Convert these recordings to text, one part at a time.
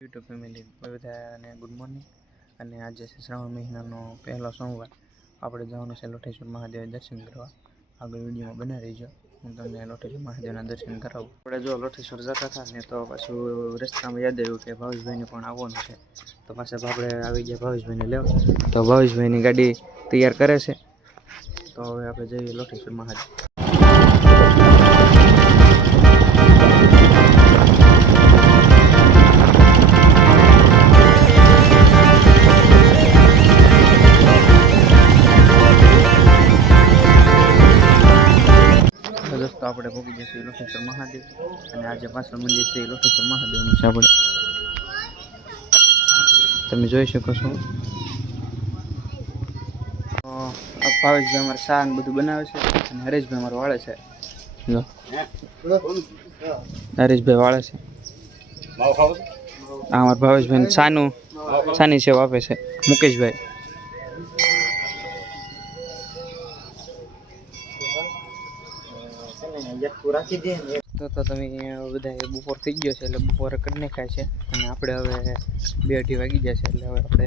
YouTube family બધાને good morning. અને આજે છે શ્રાવણ મહિનાનો પહેલો સોમવાર। આપણે જવાનું છે લોટેશ્વર મહાદેવ દર્શન કરવા। આગળ વિડીયોમાં બના રહીજો, હું તમને લોટેશ્વર મહાદેવના દર્શન કરાવું। આપણે જો લોટેશ્વર જતા હતા ને તો પાછું રસ્તામાં યાદ આવ્યું કે ભાવેશભાઈને પણ આવવાનું છે, તો પાછા આપણે આવી ગયા ભાવેશભાઈને લેવા। તો ભાવેશભાઈની ગાડી તૈયાર કરે છે, તો હવે આપણે જઈએ લોટેશ્વર મહાદેવ। દોસ્તો આપણે પહોંચી જઈશું લોટેશ્વર મહાદેવ, અને આજે પાછળ મંદિર છે લોટેશ્વર મહાદેવનું છે। આપણે તમે જોઈ શકો છો, ભાવેશભાઈ અમારે શા ને બધું બનાવે છે, અને હરેશભાઈ અમારે વાળે છે। જો હરેશભાઈ વાળે છે, આ અમારા ભાવેશભાઈ સાની સેવા આપે છે મુકેશભાઈ। તો તમે બધા બપોર થઈ ગયો છે, એટલે બપોરે કરી નાખાય છે, અને આપણે હવે 2-2:30 વાગી ગયા છે, એટલે હવે આપણે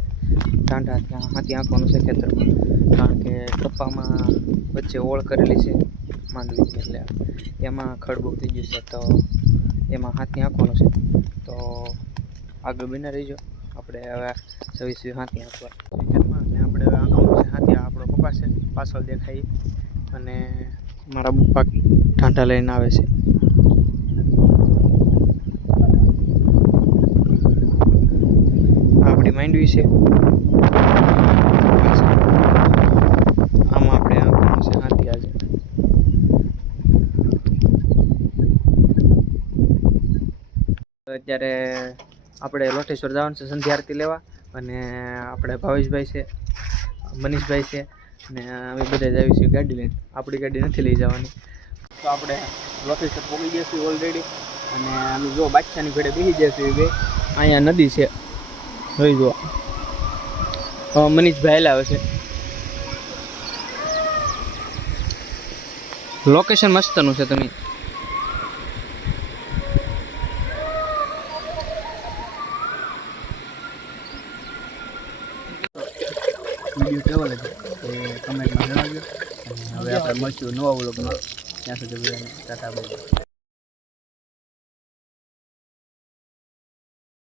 ટાંડા ત્યાં હાથી આંકવાનું છે ખેતરમાં, કારણ કે કપ્પામાં વચ્ચે ઓળ કરેલી છે માંડવીની, એટલે એમાં ખડ બહુ થઈ ગયું છે, તો એમાં હાથી આંકવાનું છે। તો આગળ બના રહીજો, આપણે હવે જઈશું હાથી આંકવા ખેતરમાં, અને આપણે હવે આંકવાનું છે હાથી। આપણો પપ્પા છે પાછળ દેખાય, અને મારા પપ્પા ટાંટા લઈને આવે છે। આપણી માંડવી છે, આમાં આપણે આંકવાનું છે હાથી આજે। અત્યારે આપણે લોટેશ્વર જવાનું છે સંધ્યા આરતી લેવા, અને આપણે ભાવેશભાઈ છે, મનીષભાઈ છે, અને અમે બધા જ આવી છીએ ગાડી લઈને। આપણી ગાડી નથી લઈ જવાની, તો આપણે લોટેશ્વર પહોંચી ગયા છીએ ઓલરેડી, અને અમે જો બાદશાહની ભેડે બેસી ગયા છીએ બે। અહીંયા નદી છે, જોઈ જુઓ, મનીષભાઈ આવે છે। લોકેશન મસ્તનું છે, તમે વિડીયો કેવો લાગે એ કમેન્ટમાં જણાવજો, અને હવે આપણે મળશું નવા વ્લોગમાં। ત્યાં સુધી બધાને ટાટા બાય બાય।